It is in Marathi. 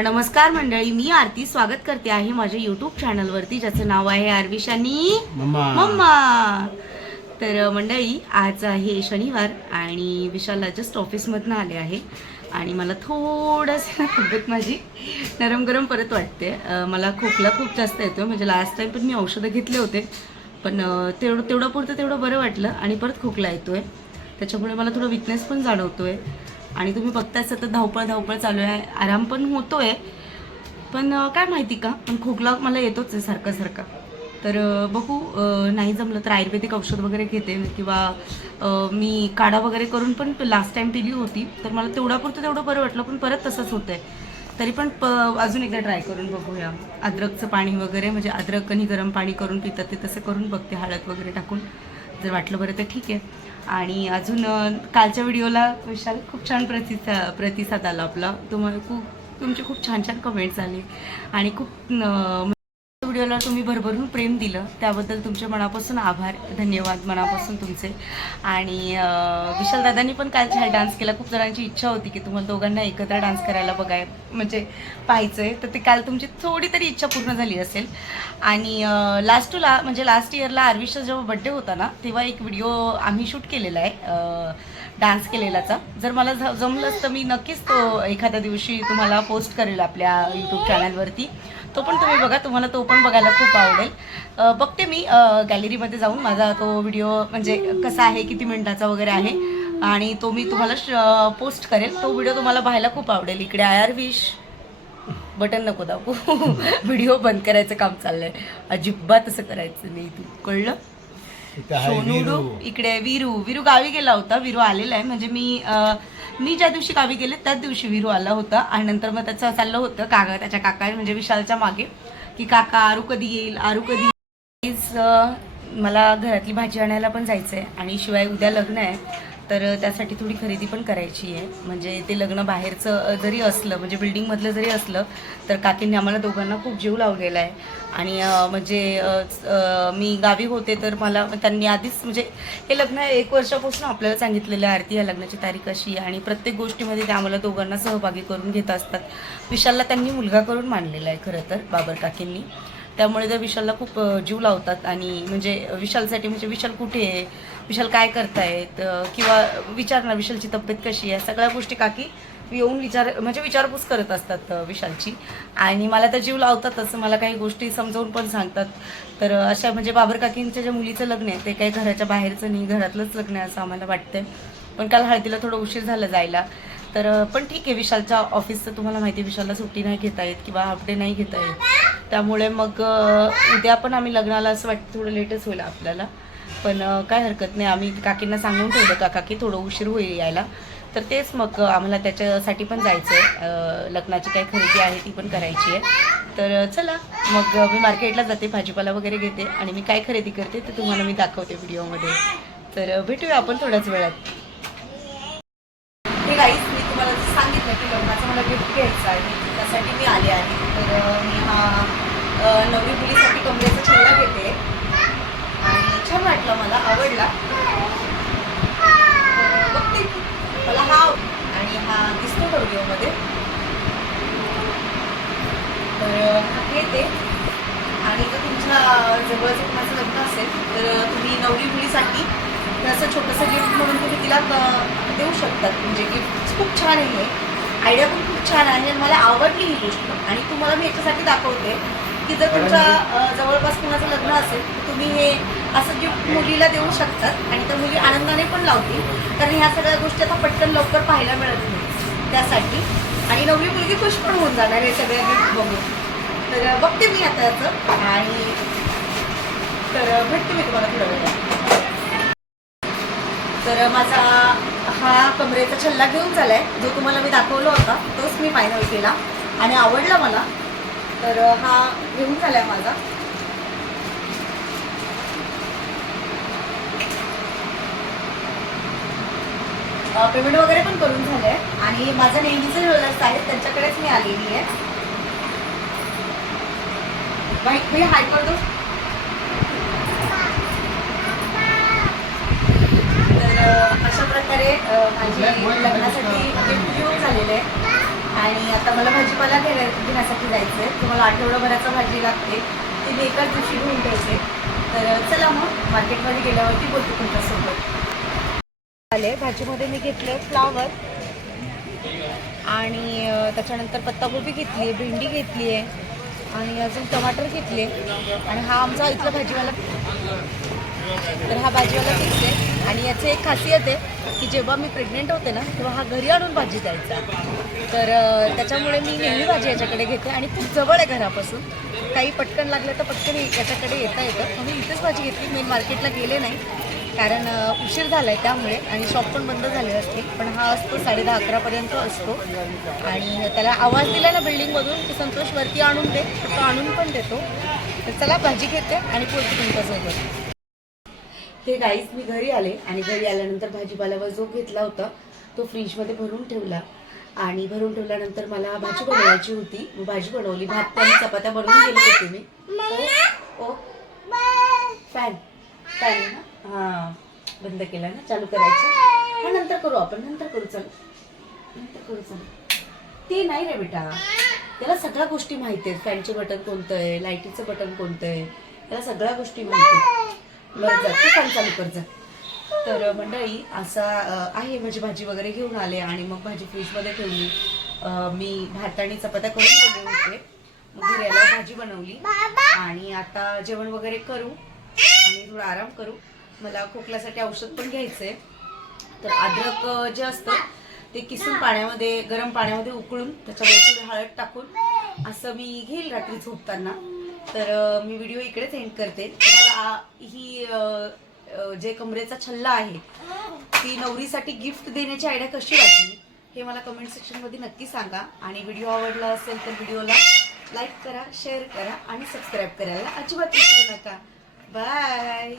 नमस्कार मंडळी मी आरती स्वागत करते आहे माझ्या युट्यूब चॅनलवरती ज्याचं नाव आहे आरविशानी मम्मा. तर मंडळी आज आहे शनिवार आणि विशालला जस्ट ऑफिसमधनं आले आहे. आणि मला थोडंसं तब्येत माझी नरम गरम परत वाटते. मला खोकला खूप जास्त येतो म्हणजे लास्ट टाईम पण मी औषधं घेतले होते. पण तेवढं तेवढं पुरतं तेवढं बरं वाटलं आणि परत खोकला येतोय. त्याच्यामुळे मला थोडं विकनेस पण जाणवतोय. आणि तुम्ही बघताय सतत धावपळ धावपळ चालू आहे. आराम पण होतोय. पण काय माहिती का? पण खोकला मला येतोच आहे सारखा सारखा. तर बघू नाही जमलं तर आयुर्वेदिक औषध वगैरे घेते किंवा मी काढा वगैरे करून पण लास्ट टाइम पिली होती. तर मला तेवढा पुरतं तेवढं बरं वाटलं पण परत तसंच होतंय. तरी पण प अजून एकदा ट्राय करून बघूया. अद्रकचं पाणी वगैरे म्हणजे अद्रक आणि गरम पाणी करून पितात ते तसं करून बघते हळद वगैरे टाकून. जर वाटलं बरं तर ठीक आहे. आणि अजून कालच्या व्हिडिओला विशाल खूप छान प्रतिसा प्रतिसाद आला आपला. तुम्हाला खूप तुमचे खूप छान छान कमेंट्स आले. आणि खूप मला तुम्ही भरभरून प्रेम दिलं. त्याबद्दल तुमच्या मनापासून आभार. धन्यवाद मनापासून तुमचे. आणि विशाल दादांनी पण काल छान डान्स केला. खूप जणांची इच्छा होती की तुम्हाला दोघांना एकत्र डान्स करायला बघाय म्हणजे पाहायचंय. तर ते काल तुमची थोडी तरी इच्छा पूर्ण झाली असेल. आणि लास्ट म्हणजे टू ला म्हणजे लास्ट इयरला आरविशचा जेव्हा बड्डे होता ना तेव्हा एक व्हिडिओ आम्ही शूट केलेला आहे डान्स केलेलाचा. जर मला ज- जमलंच तर मी नक्कीच तो एखाद्या दिवशी तुम्हाला पोस्ट करेल आपल्या यूट्यूब चॅनलवरती तो पण तुम्ही बघा तुम्हाला तो पण बघायला खूप आवडेल. बघते मी गॅलरीमध्ये जाऊन माझा तो व्हिडिओ म्हणजे कसा आहे किती मिनिटाचा वगैरे आहे. आणि तो मी तुम्हाला पोस्ट करेल. तो व्हिडिओ तुम्हाला पाहायला खूप आवडेल. इकडे आय आर विश. बटन नको दाखवू व्हिडिओ बंद करायचं काम चाललंय. अजिबात असं करायचं नाही. तू कळलं? विरू. इकडे विरू. विरू गावी गेला होता. विरू आलेला आहे. म्हणजे मी अं, मी ज्या दिवशी गावी गेले त्याच दिवशी विरू आला होता. आणि नंतर मग त्याचं चाललं होतं. काका त्याच्या काका म्हणजे विशालच्या मागे. की काका आरू कधी येईल? आरू कधी मला घरातली भाजी आणायला पण जायचं आहे आणि शिवाय उद्या लग्न आहे. तर त्यासाठी थोडी खरेदी पण करायची आहे. म्हणजे ते लग्न बाहेरचं जरी असलं म्हणजे बिल्डिंगमधलं जरी असलं तर काकींनी आम्हाला दोघांना खूप जीव लावलेला आहे. आणि म्हणजे मी गावी होते तर मला त्यांनी आधीच म्हणजे हे लग्न एक वर्षापासून आपल्याला सांगितलेलं आहे. आरती या लग्नाची तारीख अशी आहे आणि प्रत्येक गोष्टीमध्ये ते आम्हाला दोघांना सहभागी करून घेत असतात. विशालला त्यांनी मुलगा करून मानलेला आहे खरं तर बाबर काकींनी. त्यामुळे तर विशालला खूप जीव लावतात आणि म्हणजे विशालसाठी म्हणजे विशाल कुठे आहे? विशाल काय करतायत? किंवा विचार ना विशालची तब्येत कशी आहे? सगळ्या गोष्टी काकी येऊन विचार म्हणजे विचारपूस करत असतात विशालची. आणि मला तर जीव लावतात असं मला काही गोष्टी समजावून पण सांगतात. तर अशा म्हणजे बाबर काकींच्या ज्या मुलीचं लग्न आहे ते काही घराच्या बाहेरचं नाही घरातलंच लग्न आहे असं आम्हाला वाटतंय. पण काल हळदीला थोडं उशीर झाला जायला. तर पण ठीक आहे विशालच्या ऑफिसचं तुम्हाला माहिती आहे विशालला सुट्टी नाही घेता येत किंवा हाफ डे नाही घेता येत. त्यामुळे मग उद्या पण आम्ही लग्नाला असं वाटतं थोडं लेटच होईल आपल्याला. पण काय हरकत नाही. आम्ही काकींना सांगून ठेवलं का काकी थोडं उशीर होईल यायला. तर तेच मग आम्हाला त्याच्यासाठी पण जायचं आहे लग्नाची काय खरेदी आहे ती पण करायची आहे. तर चला. मग मी मार्केटला जाते भाजीपाला वगैरे घेते आणि मी काय खरेदी करते ते तुम्हाला मी दाखवते व्हिडिओमध्ये. तर भेटूया आपण थोड्याच वेळात. हे गाईच मी तुम्हाला सांगितलं की लग्नाचं मला गिफ्ट घ्यायचं आहे त्यासाठी मी आले आहे. तर मी हा नवरी मुलीसाठी कमरेचा छल्ला घेते. आणि छान वाटलं मला आवडला. बघते मला हा आणि हा दिसतो का व्हिडिओमध्ये. तर हा घेते. आणि जर तुमच्या जवळचं कुणाचं लग्न असेल तर तुम्ही नवरी मुलीसाठी असं छोटंसं गिफ्ट म्हणून तुम्ही तिला देऊ शकतात म्हणजे गिफ्ट खूप छान आहे आयडिया पण खूप छान आहे आणि मला आवडली ही गोष्ट. आणि तुम्हाला मी याच्यासाठी दाखवते. की जर तुमच्या जवळपास कुणाचं लग्न असेल तर तुम्ही हे असं गिफ्ट मुलीला देऊ शकतात आणि त्या मुली आनंदाने पण लावतील. कारण ह्या सगळ्या गोष्टी आता पटकन लवकर पाहायला मिळत नाही त्यासाठी. आणि नवरी मुलगी खुश पण होऊन जाणार हे सगळ्या गिफ्ट बघून. तर बघते मी आता याचं. आणि तर भेटते मी तुम्हाला थोड्या वेळात तर माझा हा कमरेचा छल्ला घेऊन झालाय जो तुम्हाला मी दाखवला होता तोच मी फायनल केला. आणि आवडला मला. तर हा घेऊन झालाय माझा. पेमेंट वगैरे पण करून झालंय. आणि माझं नेहमीचं ज्वेलर्स आहे त्यांच्याकडेच मी आलेली आहे. भैया हाय कर दो तर अशा प्रकारे माझी लग्नासाठी गिफ्ट घेऊन झालेले आहे. आणि आता मला भाजीपाला घ्यायला घेण्यासाठी जायचं आहे तुम्हाला आठवडाभराचा भाजी लागते. ती मी एकाच दिवशी घेऊन ठेवते. तर चला मग मार्केटमध्ये गेल्यावरती बोलते तुमच्यासोबत. आले. भाजीमध्ये मी घेतलं फ्लावर. आणि त्याच्यानंतर पत्तागोबी घेतली आहे भेंडी घेतली आहे. आणि अजून टमाटर घेतले. आणि हा आमचा इथला भाजीवाला तर हा भाजीवाला फिक्स आहे. आणि याची एक खासियत आहे की जेव्हा मी प्रेग्नेंट होते ना तेव्हा हा घरी आणून भाजी द्यायचा. तर त्याच्यामुळे मी नेहमी भाजी याच्याकडे घेते आणि खूप जवळ आहे घरापासून. काही पटकन लागलं तर पटकन याच्याकडे येता येतं. म्हणून इथेच भाजी घेतली. मेन मार्केटला गेले नाही. कारण उशीर झाला आहे त्यामुळे आणि शॉप पण बंद झाले असते. पण हा असतो साडे दहा अकरापर्यंत असतो. आणि त्याला आवाज दिला ना बिल्डिंगमधून की संतोष वरती आणून दे. तर तो आणून पण देतो. तर चला भाजी घेते आणि बोलते तुमच्यासोबत. हे गाईस मी घरी आले आणि घरी आल्यानंतर भाजीपाल्यावर जो घेतला होता तो फ्रीजमध्ये भरून ठेवला. आणि भरून ठेवल्यानंतर मला भाजी बनवायची होती. भाजी बनवली. भात आणि चपात्या बनवून गेले होते मी. ओ ओ. फॅन फॅन ना? हां. बंद केला ना? चालू करायचं. हा नंतर करू आपण. नंतर करू चल. नंतर करू चल. ते नाही रे बेटा. त्याला सगळ्या गोष्टी माहिती आहेत. फॅनचे बटन कोणतं आहे? लाईटीचं बटन कोणतं आहे? त्याला सगळ्या गोष्टी माहिती आहेत. जा तू चालू कर जा. तर मंडळी असा आहे म्हणजे भाजी वगैरे घेऊन आले आणि मग भाजी फ्रीजमध्ये ठेवली. मी भात आणि चपात्या करून गेले होते. मग घरी आल्यावर भाजी बनवली. आणि आता जेवण वगैरे करू आणि थोडा आराम करू. मला खोकल्यासाठी औषध पण घ्यायचं आहे तर अद्रक जे असतं ते किसून पाण्यामध्ये गरम पाण्यामध्ये उकळून त्याच्यामध्ये थोडी हळद टाकून असं मी घेईल रात्री झोपताना. तर मी व्हिडिओ इकडेच एंड करते. तुम्हाला ही जे कमरेचा छल्ला आहे ती नवरीसाठी गिफ्ट देण्याची आयडिया कशी वाटली हे मला कमेंट सेक्शनमध्ये नक्की सांगा. आणि व्हिडिओ आवडला असेल तर व्हिडिओला लाईक करा शेअर करा आणि सबस्क्राईब करायला अजिबात विसरू नका. बाय